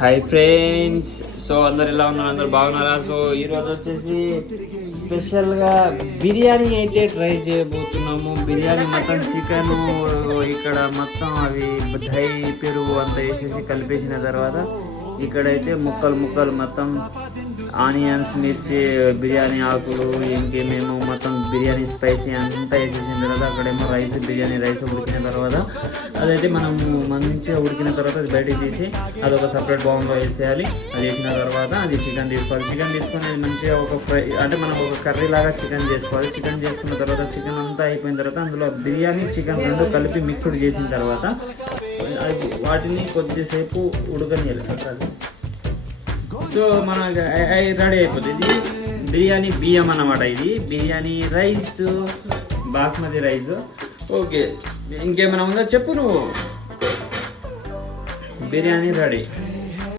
Hi friends, so అందరు ఎలా ఉన్నారు? అందరు బాగున్నారా? సో ఈరోజు వచ్చేసి స్పెషల్గా బిర్యానీ అయితే ట్రై చేయబోతున్నాము. బిర్యానీ మటన్ చికెన్ ఇక్కడ మొత్తం అవి దహి పెరుగు అంతా వేసేసి కలిపేసిన తర్వాత ఇక్కడైతే ముక్కలు మొత్తం ఆనియన్స్, మిర్చి, బిర్యానీ ఆకులు, ఇంకేమేమో మొత్తం బిర్యానీ స్పైసీ అంతా వేసేసిన తర్వాత అక్కడేమో బిర్యానీ రైస్ ఉడికిన తర్వాత అదైతే మనం మంచిగా ఉడికిన తర్వాత అది బయటకు తీసి అదొక సపరేట్ బౌల్లో వేసేయాలి. అది వేసిన తర్వాత అది చికెన్ తీసుకోవాలి. చికెన్ తీసుకొని అది మంచిగా ఒక ఫ్రై అంటే మనం ఒక కర్రీ లాగా చికెన్ చేసుకోవాలి. చికెన్ చేసుకున్న తర్వాత చికెన్ అంతా అయిపోయిన తర్వాత అందులో బిర్యానీ చికెన్ రెండు కలిపి మిక్స్డ్ చేసిన తర్వాత వాటిని కొద్దిసేపు ఉడకనియాలి. సో మన రెడీ అయిపోతుంది. ఇది బిర్యానీ బియ్యం అన్నమాట. ఇది biryani rice, basmati rice. Okay, ఇంకేమైనా ఉందో చెప్పు నువ్వు. బిర్యానీ రెడీ.